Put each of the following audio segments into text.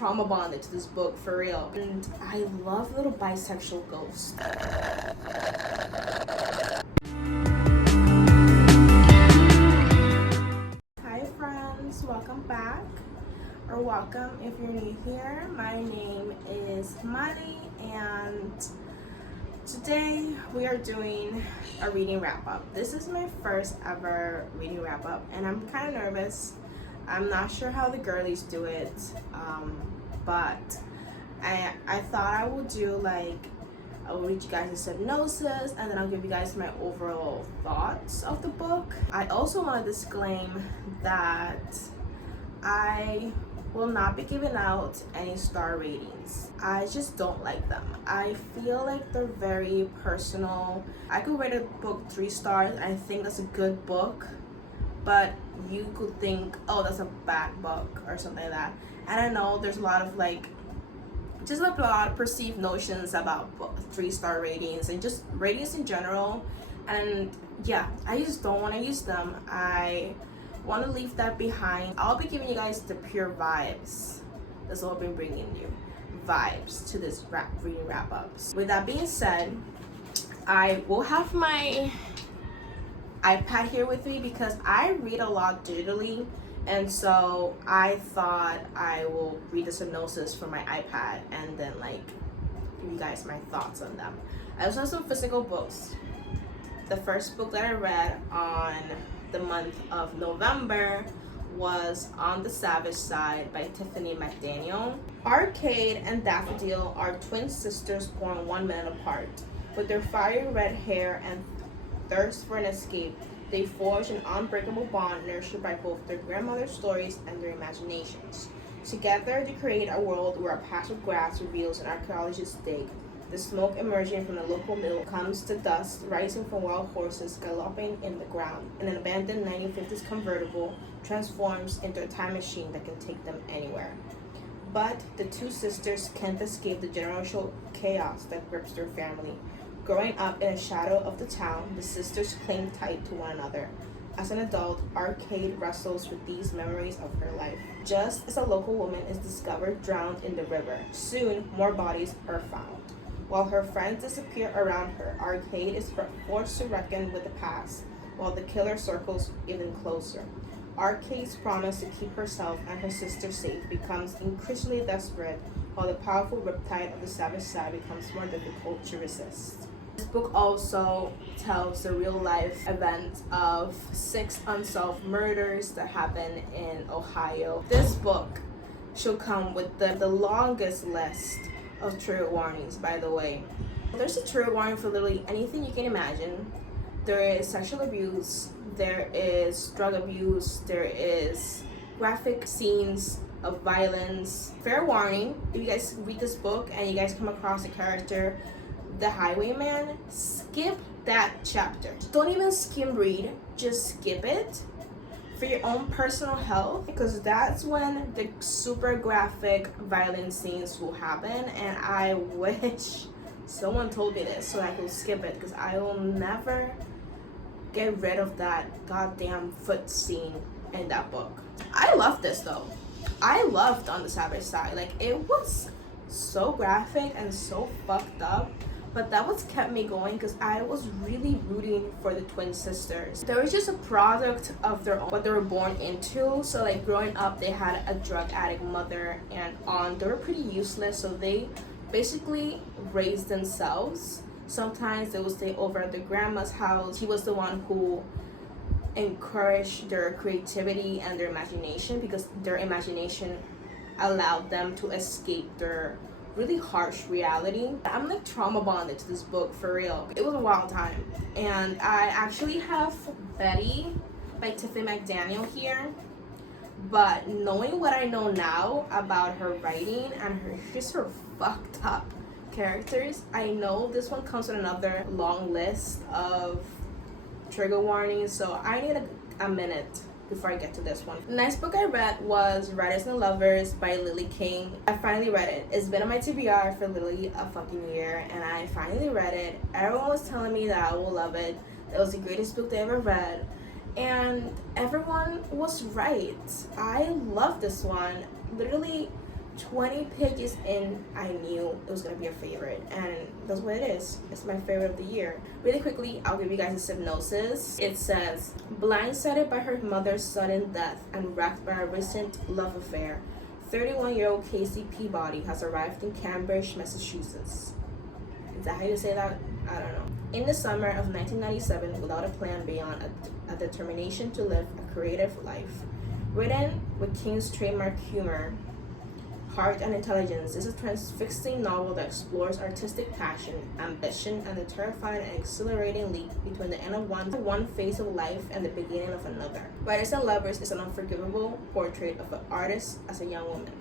trauma bonded to this book for real. And I love little bisexual ghosts. Hi friends, welcome back. Or welcome if you're new here. My name is Mari and today we are doing a reading wrap-up. This is my first ever reading wrap-up and I'm kind of nervous. I'm not sure how the girlies do it, but I thought I would do like, I will read you guys a synopsis and then I'll give you guys my overall thoughts of the book. I also want to disclaim that I will not be giving out any star ratings. I just don't like them. I feel like they're very personal. I could rate a book 3 stars. I think that's a good book, but you could think, oh, that's a bad book or something like that. And I know there's a lot of just a lot of perceived notions about 3-star ratings and just ratings in general. And yeah, I just don't want to use them. I want to leave that behind. I'll be giving you guys the pure vibes. That's what I've been bringing you, vibes to this reading wrap-ups. With that being said, I will have my iPad here with me because I read a lot digitally, and so I thought I will read the synopsis from my iPad and then give you guys my thoughts on them. I also have some physical books. The first book that I read on the month of November was On the Savage Side by Tiffany McDaniel. Arcade and Daffodil are twin sisters born 1 minute apart. With their fiery red hair and thirst for an escape, they forge an unbreakable bond nurtured by both their grandmother's stories and their imaginations. Together, they create a world where a patch of grass reveals an archaeologist's dig. The smoke emerging from the local mill comes to dust rising from wild horses galloping in the ground, and an abandoned 1950s convertible transforms into a time machine that can take them anywhere. But the two sisters can't escape the generational chaos that grips their family. Growing up in the shadow of the town, the sisters cling tight to one another. As an adult, Arcade wrestles with these memories of her life. Just as a local woman is discovered drowned in the river, soon more bodies are found. While her friends disappear around her, Arcade is forced to reckon with the past, while the killer circles even closer. Arcade's promise to keep herself and her sister safe becomes increasingly desperate, while the powerful riptide of the savage side becomes more difficult to resist. This book also tells the real-life event of 6 unsolved murders that happen in Ohio. This book should come with the longest list of trigger warnings, by the way. There's a trigger warning for literally anything you can imagine. There is sexual abuse, there is drug abuse, there is graphic scenes of violence. Fair warning, if you guys read this book and you guys come across a character, the highwayman, skip that chapter. Don't even skim read, just skip it for your own personal health, because that's when the super graphic violent scenes will happen. And I wish someone told me this so I could skip it, because I will never get rid of that goddamn foot scene in that book. I love this though. I loved On the Savage Side. It was so graphic and so fucked up, but that was kept me going because I was really rooting for the twin sisters. They were just a product of their own, what they were born into. So growing up, they had a drug addict mother and aunt. They were pretty useless, so they basically raised themselves. Sometimes they would stay over at their grandma's house. He was the one who encouraged their creativity and their imagination, because their imagination allowed them to escape their really harsh reality. I'm trauma bonded to this book for real. It was a wild time. And I actually have Betty by Tiffany McDaniel here, but knowing what I know now about her writing and her fucked up characters, I know this one comes with another long list of trigger warnings, so I need a minute before I get to this one. The next book I read was Writers and Lovers by Lily King. I finally read it. It's been on my TBR for literally a fucking year, and I finally read it. Everyone was telling me that I will love it. It was the greatest book they ever read, and everyone was right. I love this one. Literally 20 pages in, I knew it was gonna be a favorite, and that's what it is. It's my favorite of the year. Really quickly, I'll give you guys a synopsis. It says, blindsided by her mother's sudden death and racked by a recent love affair, 31-year-old Casey Peabody has arrived in Cambridge, Massachusetts. Is that how you say that? I don't know. In the summer of 1997, without a plan beyond a determination to live a creative life. Written with King's trademark humor, heart, and intelligence, this is a transfixing novel that explores artistic passion, ambition, and the terrifying and exhilarating leap between the end of one phase of life and the beginning of another. Writers and Lovers is an unforgivable portrait of an artist as a young woman.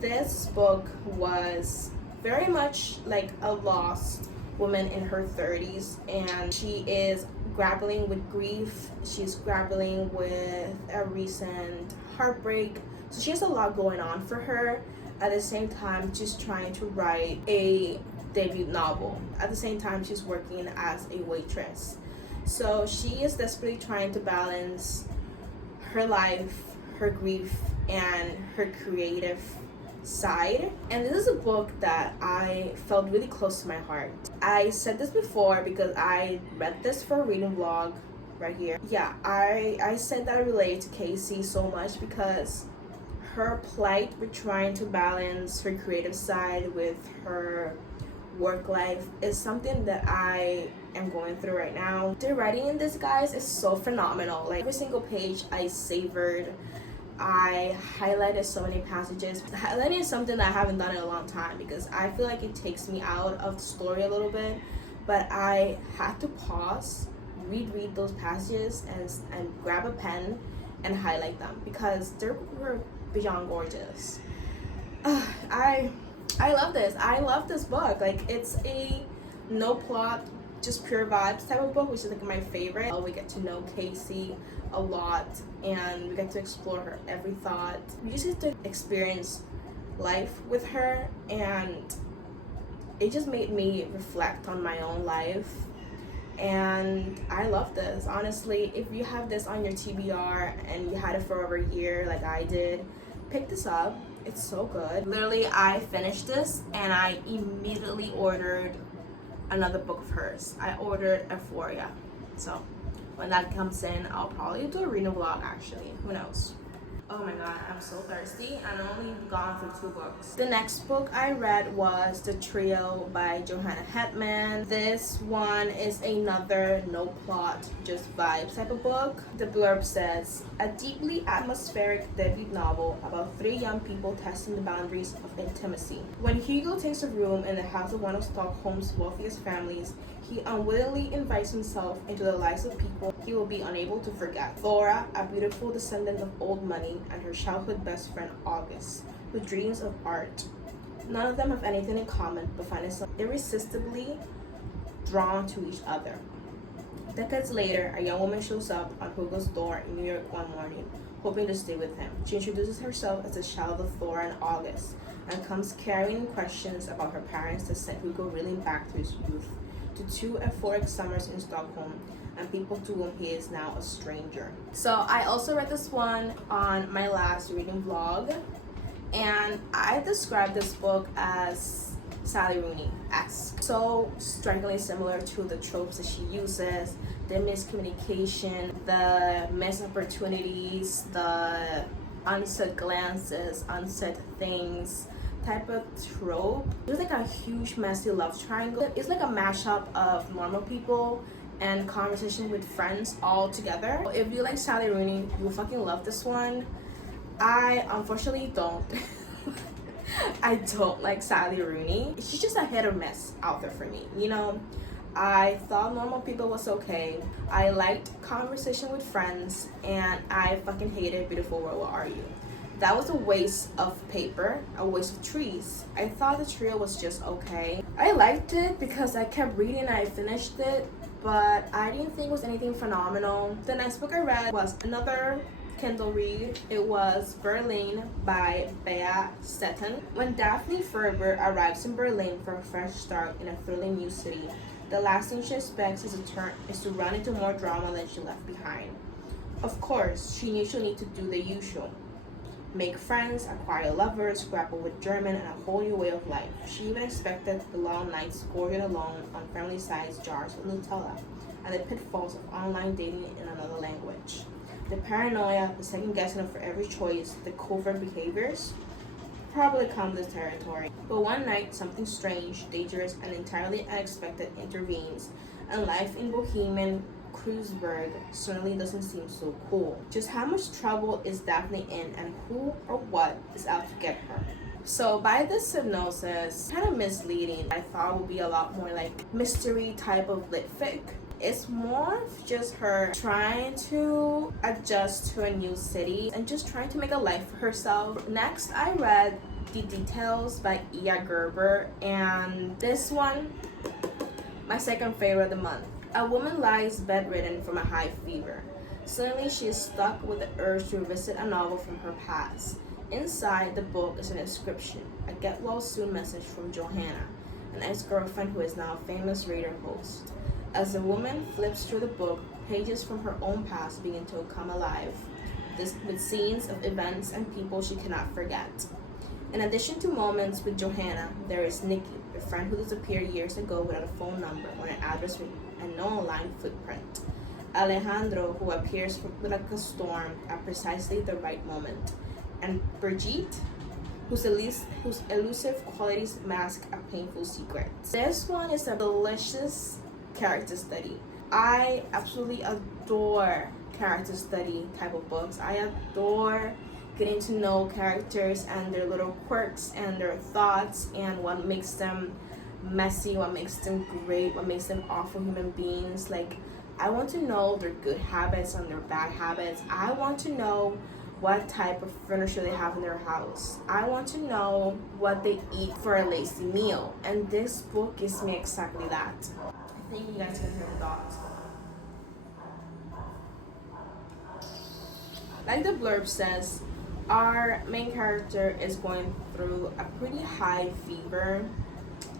This book was very much like a lost woman in her 30s, and she is grappling with grief. She's grappling with a recent heartbreak. So she has a lot going on for her. At the same time, she's trying to write a debut novel. At the same time, she's working as a waitress. So she is desperately trying to balance her life, her grief, and her creative side. And this is a book that I felt really close to my heart. I said this before because I read this for a reading vlog right here. Yeah, I said that I relate to Casey so much because her plight with trying to balance her creative side with her work life is something that I am going through right now. The writing in this, guys, is so phenomenal. Like, every single page I savored. I highlighted so many passages. Highlighting is something that I haven't done in a long time because I feel like it takes me out of the story a little bit, but I had to pause, read those passages, and grab a pen and highlight them because they were beyond gorgeous. I love this. I love this book. Like, it's a no plot, just pure vibes type of book, which is like my favorite. We get to know Casey a lot, and we get to explore her every thought. We just get to experience life with her, and it just made me reflect on my own life. And I love this. Honestly, if you have this on your TBR and you had it for over a year like I did, pick this up. It's so good. Literally, I finished this and I immediately ordered another book of hers. I ordered Euphoria. So when that comes in, I'll probably do a reading vlog actually. Who knows? Oh my god, I'm so thirsty. I'm only gone through 2 books. The next book I read was The Trio by Johanna Hedman. This one is another no plot, just vibes type of book. The blurb says, a deeply atmospheric debut novel about 3 young people testing the boundaries of intimacy. When Hugo takes a room in the house of one of Stockholm's wealthiest families, he unwittingly invites himself into the lives of people he will be unable to forget. Thora, a beautiful descendant of old money, and her childhood best friend August, who dreams of art. None of them have anything in common, but find themselves irresistibly drawn to each other. Decades later, a young woman shows up on Hugo's door in New York one morning, hoping to stay with him. She introduces herself as a child of Thora and August, and comes carrying questions about her parents that sent Hugo reeling back to his youth, to 2 euphoric summers in Stockholm, and people to whom he is now a stranger. So I also read this one on my last reading vlog, and I described this book as Sally Rooney-esque. So strikingly similar to the tropes that she uses, the miscommunication, the missed opportunities, the unsaid glances, unsaid things type of trope. It's like a huge messy love triangle. It's like a mashup of Normal People and Conversation with Friends all together. If you like Sally Rooney, you'll fucking love this one. I unfortunately don't. I don't like Sally Rooney. She's just a hit or miss author for me, you know. I thought Normal People was okay. I liked Conversation with Friends, and I fucking hated Beautiful World, What Are You? That was a waste of paper, a waste of trees. I thought The Trio was just okay. I liked it because I kept reading and I finished it, but I didn't think it was anything phenomenal. The next book I read was another Kindle read. It was Berlin by Bea Setton. When Daphne Ferber arrives in Berlin for a fresh start in a thrilling new city, the last thing she expects is to run into more drama than she left behind. Of course, she knew she'll need to do the usual. make friends, acquire lovers, grapple with German and a whole new way of life. She even expected the long nights gorged alone on family-sized jars of Nutella and the pitfalls of online dating in another language. The paranoia, the second guessing of every choice, the covert behaviors probably come with the territory. But one night, something strange, dangerous, and entirely unexpected intervenes, and life in Bohemian Kreuzberg certainly doesn't seem so cool. Just how much trouble is Daphne in, and who or what is out to get her? So by this synopsis, kind of misleading. I thought would be a lot more like mystery type of lit fic. It's more of just her trying to adjust to a new city and just trying to make a life for herself. Next, I read The Details by Iya Gerber, and this one, my second favorite of the month. A woman lies bedridden from a high fever. Suddenly, she is stuck with the urge to revisit a novel from her past. Inside the book is an inscription, a get well soon message from Johanna, an ex-girlfriend who is now a famous radio host. As the woman flips through the book, pages from her own past begin to come alive, with scenes of events and people she cannot forget. In addition to moments with Johanna, there is Nikki, the friend who disappeared years ago without a phone number or an address and no online footprint. Alejandro, who appears like a storm at precisely the right moment. And Brigitte, whose elusive qualities mask a painful secret. This one is a delicious character study. I absolutely adore character study type of books. I adore getting to know characters and their little quirks and their thoughts and what makes them messy, what makes them great, what makes them awful human beings. Like, I want to know their good habits and their bad habits. I want to know what type of furniture they have in their house. I want to know what they eat for a lazy meal. And this book gives me exactly that. I think you guys can hear the dogs. Like the blurb says, our main character is going through a pretty high fever,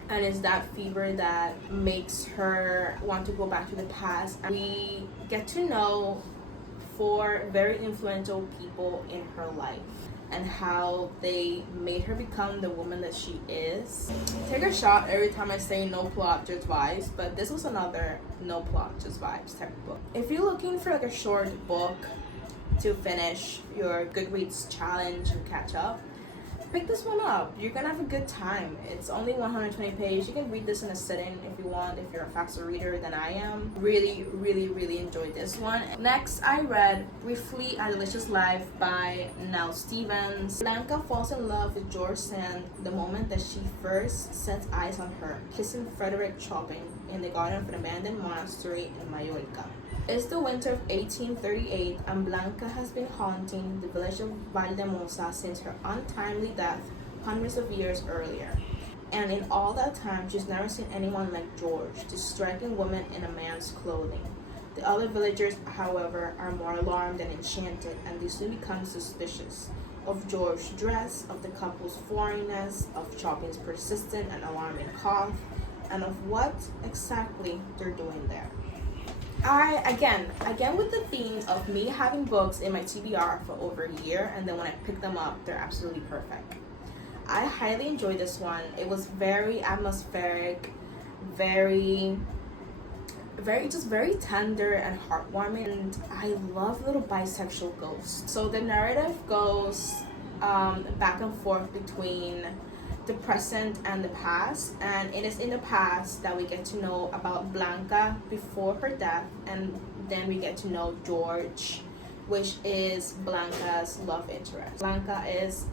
and it's that fever that makes her want to go back to the past. And we get to know 4 very influential people in her life and how they made her become the woman that she is. Take a shot every time I say no plot, just vibes, but this was another no plot, just vibes type of book. If you're looking for like a short book to finish your Goodreads challenge and catch up, pick this one up. You're gonna have a good time. It's only 120 pages. You can read this in a sitting if you want, if you're a faster reader than I am. Really, really, really enjoyed this one. Next, I read Briefly A Delicious Life by Nell Stevens. Blanca falls in love with George Sand the moment that she first sets eyes on her, kissing Frederick Chopin in the garden of an abandoned monastery in Mallorca. It's the winter of 1838, and Blanca has been haunting the village of Valdemosa since her untimely death hundreds of years earlier. And in all that time, she's never seen anyone like George, the striking woman in a man's clothing. The other villagers, however, are more alarmed and enchanted, and they soon become suspicious of George's dress, of the couple's foreignness, of Chopin's persistent and alarming cough, and of what exactly they're doing there. Again with the theme of me having books in my TBR for over a year, and then when I pick them up, they're absolutely perfect. I highly enjoyed this one. It was very atmospheric, very tender and heartwarming, and I love little bisexual ghosts. So the narrative goes back and forth between the present and the past, and it is in the past that we get to know about Blanca before her death, and then we get to know George, which is Blanca's love interest. Blanca is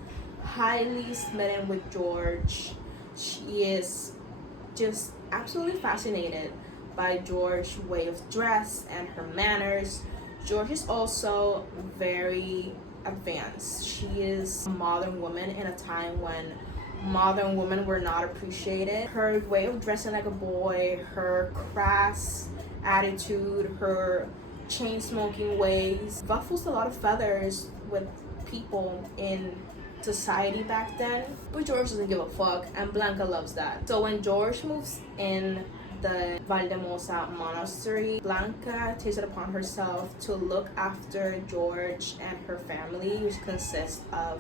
highly smitten with George. She is just absolutely fascinated by George's way of dress and her manners. George is also very advanced. She is a modern woman in a time when modern women were not appreciated. Her way of dressing like a boy, her crass attitude, her chain smoking ways ruffles a lot of feathers with people in society back then. But George doesn't give a fuck, and Blanca loves that. So when George moves in the Valdemosa monastery, Blanca takes it upon herself to look after George and her family, which consists of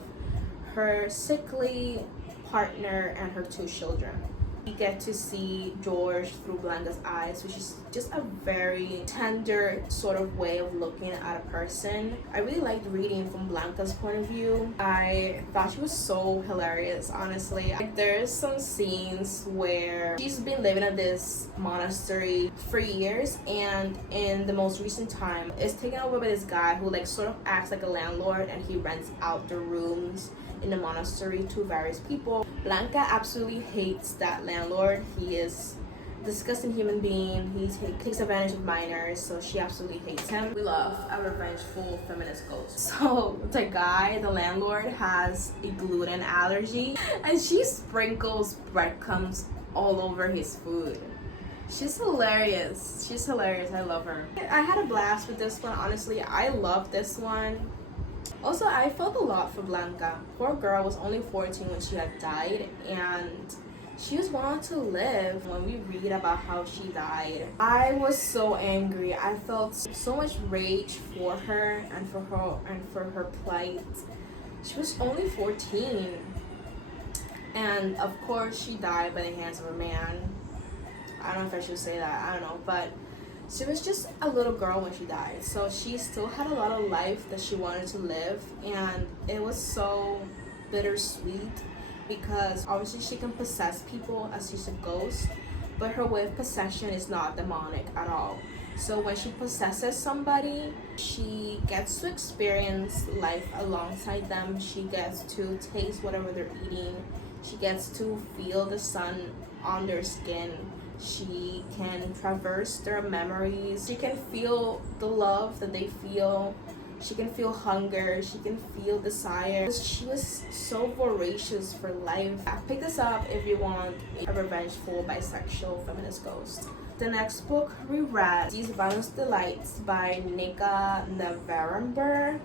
her sickly partner and her 2 children. We get to see George through Blanca's eyes, which is just a very tender sort of way of looking at a person. I really liked reading from Blanca's point of view. I thought she was so hilarious, honestly. Like, there's some scenes where she's been living at this monastery for years, and in the most recent time, it's taken over by this guy who like sort of acts like a landlord, and he rents out the rooms in the monastery to various people. Blanca absolutely hates that landlord. He is a disgusting human being. He takes advantage of minors, so she absolutely hates him. We love a revengeful feminist ghost. So the guy, the landlord, has a gluten allergy, and she sprinkles breadcrumbs all over his food. She's hilarious. She's hilarious. I love her. I had a blast with this one, honestly. I love this one. Also, I felt a lot for Blanca. Poor girl was only 14 when she had died, and she just wanted to live. When we read about how she died, I was so angry. I felt so much rage for her and for her plight. She was only 14, and of course she died by the hands of a man. I don't know if I should say that, I don't know, but she was just a little girl when she died, so she still had a lot of life that she wanted to live, and it was so bittersweet because obviously she can possess people as she's a ghost, but her way of possession is not demonic at all. So when she possesses somebody, she gets to experience life alongside them. She gets to taste whatever they're eating. She gets to feel the sun on their skin. She can traverse their memories. She can feel the love that they feel. She can feel hunger. She can feel desire. She was so voracious for life. Pick this up if you want a revengeful bisexual feminist ghost. The next book we read, These Violence Delights by micah nemerever.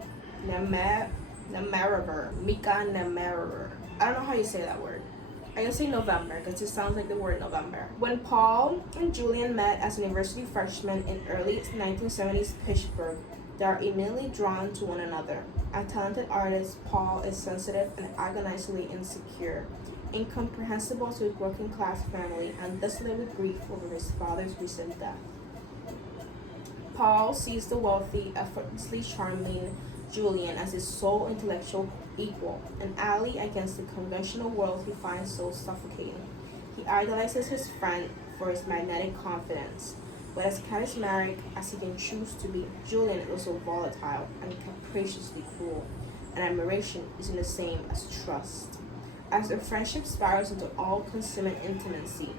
Micah nemerever. I don't know how you say that word. I can say November because it sounds like the word November. When Paul and Julian met as university freshmen in early 1970s Pittsburgh, they are immediately drawn to one another. A talented artist, Paul is sensitive and agonizingly insecure, incomprehensible to his working-class family, and desolate with grief over his father's recent death. Paul sees the wealthy, effortlessly charming Julian as his sole intellectual equal, an ally against the conventional world he finds so suffocating. He idolizes his friend for his magnetic confidence, but as charismatic as he can choose to be, Julian is also volatile and capriciously cruel, and admiration isn't the same as trust. As their friendship spirals into all-consuming intimacy,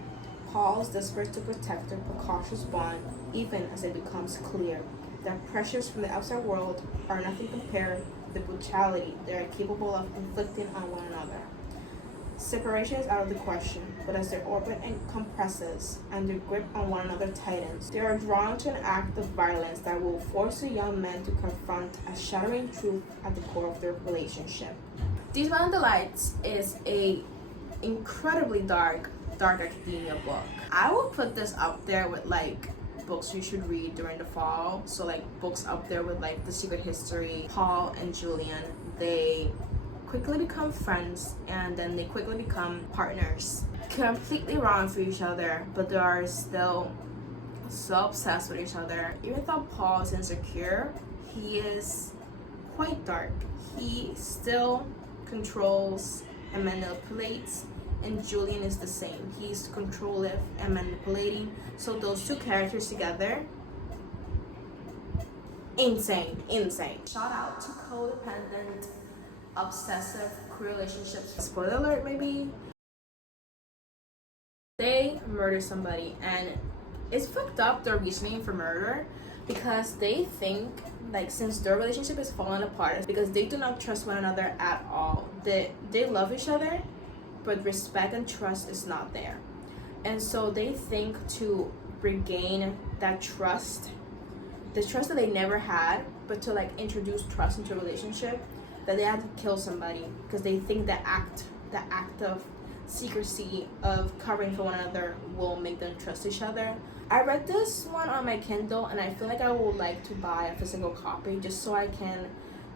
Paul is desperate to protect their precautious bond, even as it becomes clear that pressures from the outside world are nothing compared to the brutality they are capable of inflicting on one another. Separation is out of the question, but as their orbit compresses and their grip on one another tightens, they are drawn to an act of violence that will force the young men to confront a shattering truth at the core of their relationship. These Violent Delights is a incredibly dark academia book. I will put this up there with like books you should read during the fall. So like books up there with like The Secret History. Paul and Julian, they quickly become friends and then they quickly become partners. Completely wrong for each other, but they are still so obsessed with each other. Even though Paul is insecure, he is quite dark. He still controls and manipulates, and Julian is the same. He's controlling and manipulating. So those two characters together, insane. Shout out to codependent, obsessive relationships. Spoiler alert, maybe. They murder somebody, and it's fucked up their reasoning for murder, because they think like since their relationship is falling apart, it's because they do not trust one another at all. They love each other, but respect and trust is not there. And so they think to regain that trust, the trust that they never had, but to like introduce trust into a relationship, that they have to kill somebody, because they think the act of secrecy of covering for one another will make them trust each other. I read this one on my Kindle, and I feel like I would like to buy a physical copy just so I can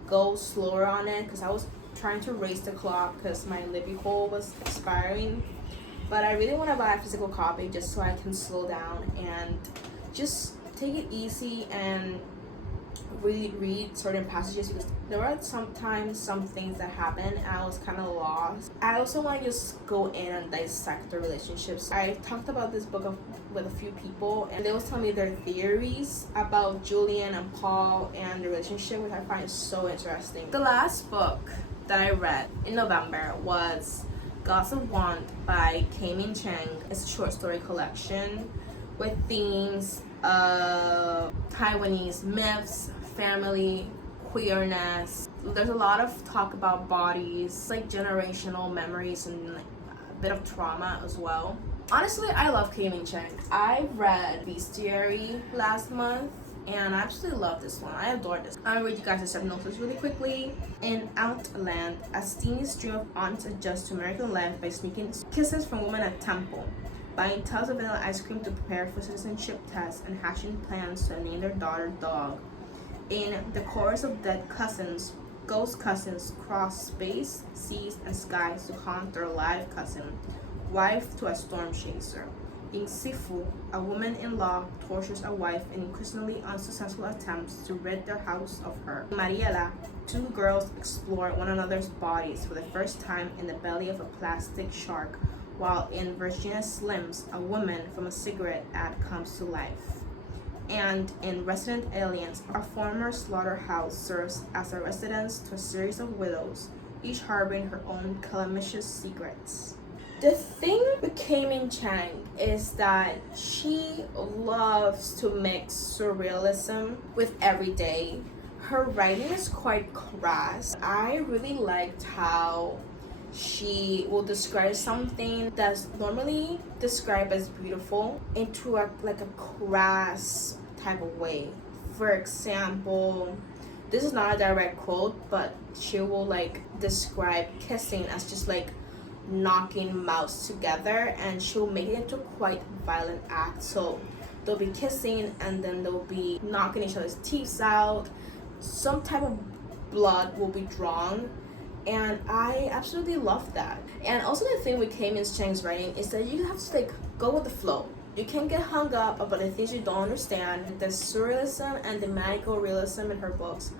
go slower on it, because I was trying to race the clock because my Libby hole was expiring. But I really want to buy a physical copy just so I can slow down and just take it easy and read certain passages, because there were sometimes some things that happened and I was kind of lost. I also want to just go in and dissect the relationships. I talked about this book with a few people, and they was telling me their theories about Julian and Paul and the relationship, which I find so interesting. The last book that I read in November was Gossip Wand by K-ming Chang. It's a short story collection with themes of Taiwanese myths, family, queerness. There's a lot of talk about bodies, like generational memories, and like a bit of trauma as well. Honestly, I love K-ming Chang. I read Bestiary last month, and I absolutely love this one. I adore this. I'm gonna read you guys the synopsis really quickly. In Outland, a steamy stream of aunts adjust to American life by sneaking kisses from women at temple, buying tubs of vanilla ice cream to prepare for citizenship tests, and hatching plans to name their daughter Dog. In the chorus of dead cousins, ghost cousins cross space, seas, and skies to haunt their live cousin, wife to a storm chaser. In Sifu, a woman-in-law tortures a wife in increasingly unsuccessful attempts to rid their house of her. In Mariela, two girls explore one another's bodies for the first time in the belly of a plastic shark, while in Virginia Slims, a woman from a cigarette ad comes to life. And in Resident Aliens, a former slaughterhouse serves as a residence to a series of widows, each harboring her own calamitous secrets. The thing with K-ming Chang is that she loves to mix surrealism with everyday. Her writing is quite crass. I really liked how she will describe something that's normally described as beautiful into a crass type of way. For example, this is not a direct quote, but she will describe kissing as just knocking mouths together, and she'll make it into quite violent act. So they'll be kissing and then they'll be knocking each other's teeth out. Some type of blood will be drawn, and I absolutely love that. And also the thing with K-ming Chang's writing is that you have to go with the flow. You can't get hung up about the things you don't understand. The surrealism and the magical realism in her books,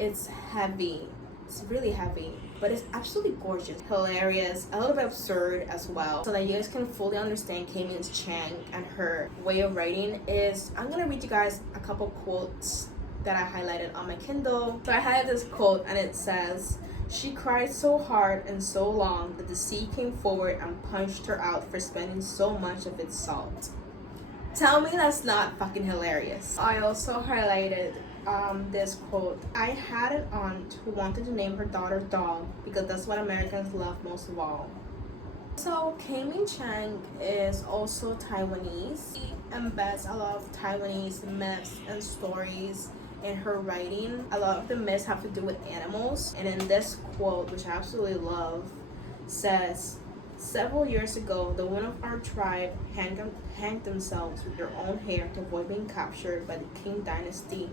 it's heavy. It's really heavy, but it's absolutely gorgeous, hilarious, a little bit absurd as well. So that you guys can fully understand K-ming Chang and her way of writing is, I'm gonna read you guys a couple quotes that I highlighted on my Kindle. So I highlighted this quote, and it says, "She cried so hard and so long that the sea came forward and punched her out for spending so much of its salt." Tell me that's not fucking hilarious. I also highlighted this quote. "I had an aunt who wanted to name her daughter Dog because that's what Americans love most of all." So K-ming Chang is also Taiwanese. She embeds a lot of Taiwanese myths and stories in her writing. A lot of the myths have to do with animals, and in this quote, which I absolutely love, says, "Several years ago, the women of our tribe hanged themselves with their own hair to avoid being captured by the Qing Dynasty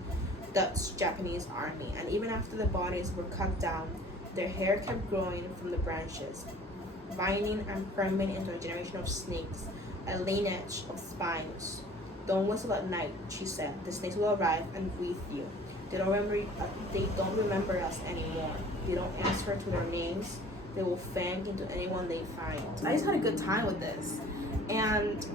Dutch-Japanese army, and even after the bodies were cut down, their hair kept growing from the branches, vining and perming into a generation of snakes, a lineage of spines. Don't whistle at night," she said. "The snakes will arrive and breathe you. They don't remember us anymore. They don't answer to their names. They will fang into anyone they find." I just had a good time with this, and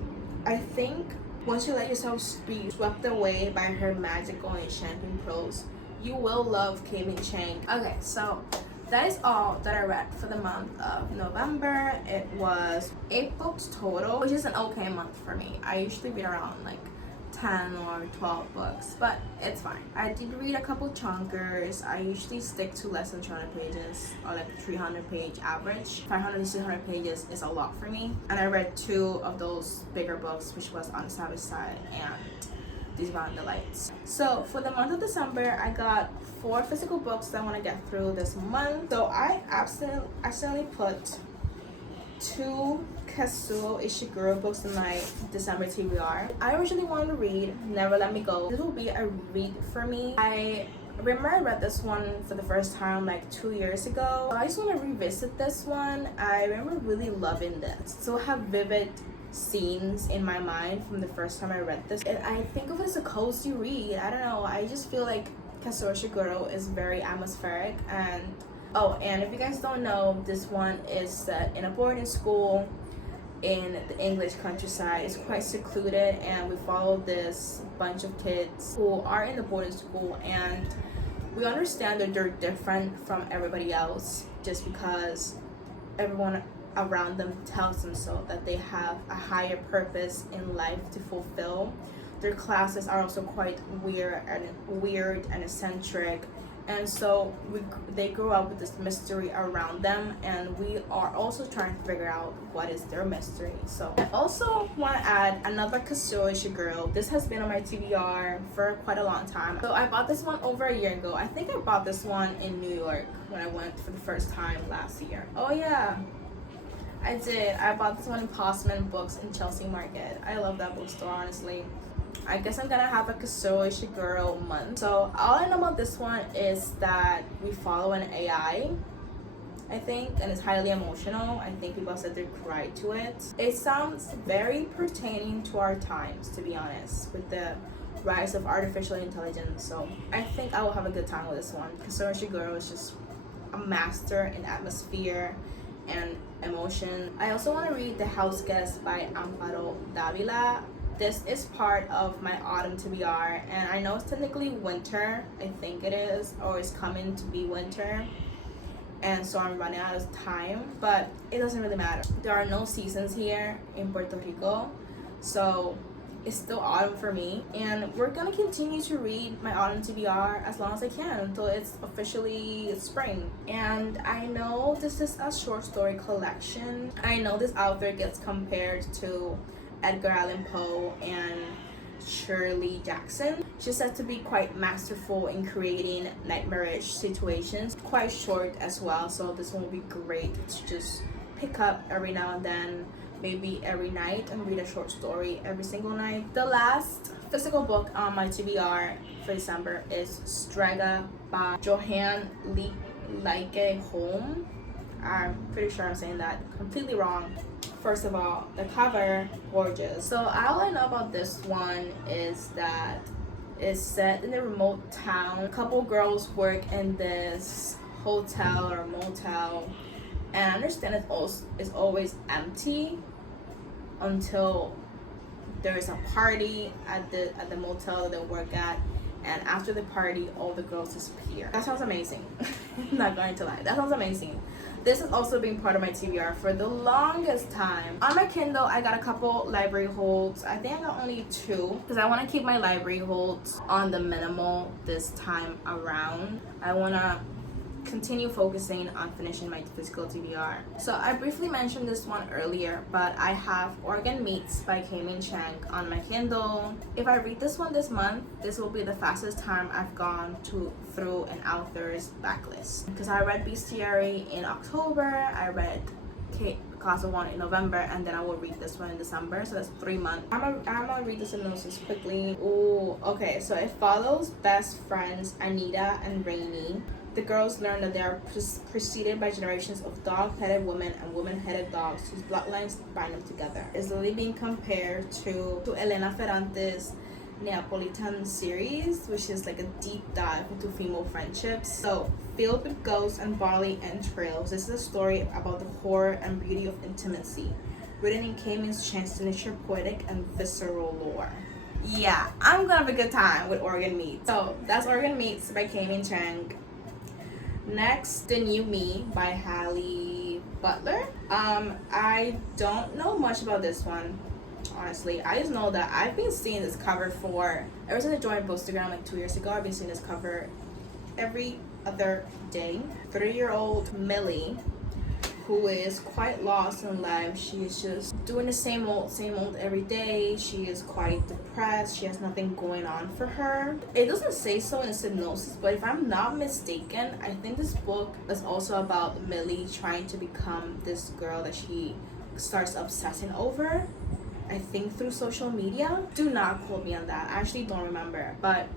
I think once you let yourself be swept away by her magical and enchanting prose, you will love K-ming Chang. Okay, so that is all that I read for the month of November. It was 8 books total, which is an okay month for me. I usually read around 10 or 12 books, but it's fine. I did read a couple chunkers. I usually stick to less than 200 pages, or 300-page average. 500 to 600 pages is a lot for me. And I read 2 of those bigger books, which was On the Savage Side and These Violent Delights. So for the month of December, I got 4 physical books that I want to get through this month. So I accidentally put 2 Kazuo Ishiguro books in my December TBR. I originally wanted to read Never Let Me Go. This will be a read for me. I remember I read this one for the first time like 2 years ago. So I just want to revisit this one. I remember really loving this. So I have vivid scenes in my mind from the first time I read this. And I think of it as a cozy read. I don't know. I just feel like Kazuo Ishiguro is very atmospheric. And oh, and if you guys don't know, this one is set in a boarding school in the English countryside. It's quite secluded, and we follow this bunch of kids who are in the boarding school, and we understand that they're different from everybody else just because everyone around them tells them so, that they have a higher purpose in life to fulfill. Their classes are also quite weird and eccentric, and so they grew up with this mystery around them, and we are also trying to figure out what is their mystery. So I also want to add another Kazuo Ishiguro. This has been on my TBR for quite a long time. So I bought this one over a year ago. I think I bought this one in New York when I went for the first time last year. Oh yeah, I did. I bought this one in Postman Books in Chelsea Market. I love that bookstore, honestly. I guess I'm gonna have a Kazuo Ishiguro month. So all I know about this one is that we follow an AI, I think, and it's highly emotional. I think people said they cried to it. It sounds very pertaining to our times, to be honest, with the rise of artificial intelligence. So I think I will have a good time with this one. Kazuo Ishiguro is just a master in atmosphere and emotion. I also want to read The House Guest by Amparo Davila. This is part of my autumn TBR, and I know it's technically winter, I think it is, or it's coming to be winter, and so I'm running out of time, but it doesn't really matter. There are no seasons here in Puerto Rico, so it's still autumn for me, and we're gonna continue to read my autumn TBR as long as I can until it's officially spring. And I know this is a short story collection. I know this author gets compared to Edgar Allan Poe and Shirley Jackson. She's said to be quite masterful in creating nightmarish situations. Quite short as well, so this one will be great to just pick up every now and then, maybe every night, and read a short story every single night. The last physical book on my TBR for December is Strega by Johanna Like Home. I'm pretty sure I'm saying that completely wrong. First of all, the cover, gorgeous. So all I know about this one is that it's set in a remote town. A couple girls work in this hotel or motel, and I understand it's always empty until there's a party at the motel that they work at, and after the party all the girls disappear. That sounds amazing. I'm not going to lie, that sounds amazing. This has also been part of my TBR for the longest time. On my Kindle, I got a couple library holds. I think I got only 2 because I want to keep my library holds on the minimal this time around. I want to continue focusing on finishing my physical TBR. So I briefly mentioned this one earlier, but I have Organ Meats by k-ming Chang on my Kindle. If I read this one this month, this will be the fastest time I've gone through an author's backlist, because I read Bestiary in October, I read Kazuo in November, and then I will read this one in December, so that's 3 months. I'm gonna read the synopsis quickly. Ooh, okay, so it follows best friends Anita and Rainy. The girls learn that they are preceded by generations of dog-headed women and woman-headed dogs whose bloodlines bind them together. It's literally being compared to Elena Ferrante's Neapolitan series, which is like a deep dive into female friendships. So, filled with ghosts and bodily entrails, this is a story about the horror and beauty of intimacy, written in k-ming's Chang's signature poetic and visceral lore. Yeah, I'm gonna have a good time with Organ Meats. So, that's Organ Meats by k-ming Chang. Next, The New Me by Hallie Butler. I don't know much about this one, honestly. I just know that I've been seeing this cover ever since I joined Bookstagram like 2 years ago. I've been seeing this cover every other day. 30-year-old Millie, who is quite lost in life. She is just doing the same old every day. She is quite depressed. She has nothing going on for her. It doesn't say so in the synopsis, but if I'm not mistaken, I think this book is also about Millie trying to become this girl that she starts obsessing over, I think through social media. Do not quote me on that, I actually don't remember, but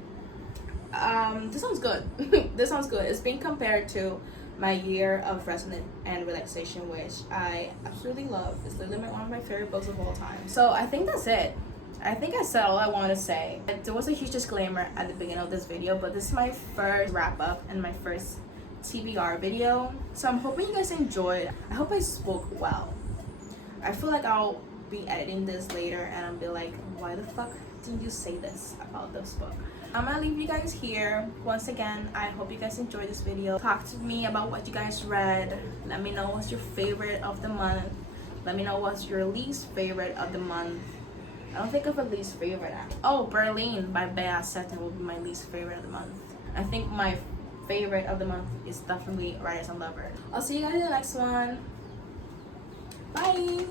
this sounds good. This sounds good. It's being compared to my year of resonance and relaxation, which I absolutely love. It's literally one of my favorite books of all time. So I think that's it. I think I said all I want to say. There was a huge disclaimer at the beginning of this video, but this is my first wrap up and my first TBR video, so I'm hoping you guys enjoyed. I hope I spoke well. I feel like I'll be editing this later and I'll be like, why the fuck didn't you say this about this book? I'm gonna leave you guys here. Once again, I hope you guys enjoyed this video. Talk to me about what you guys read. Let me know what's your favorite of the month. Let me know what's your least favorite of the month. I don't think of a least favorite. Oh, Berlin by Setton will be my least favorite of the month. I think my favorite of the month is definitely Writers and Lovers. I'll see you guys in the next one. Bye.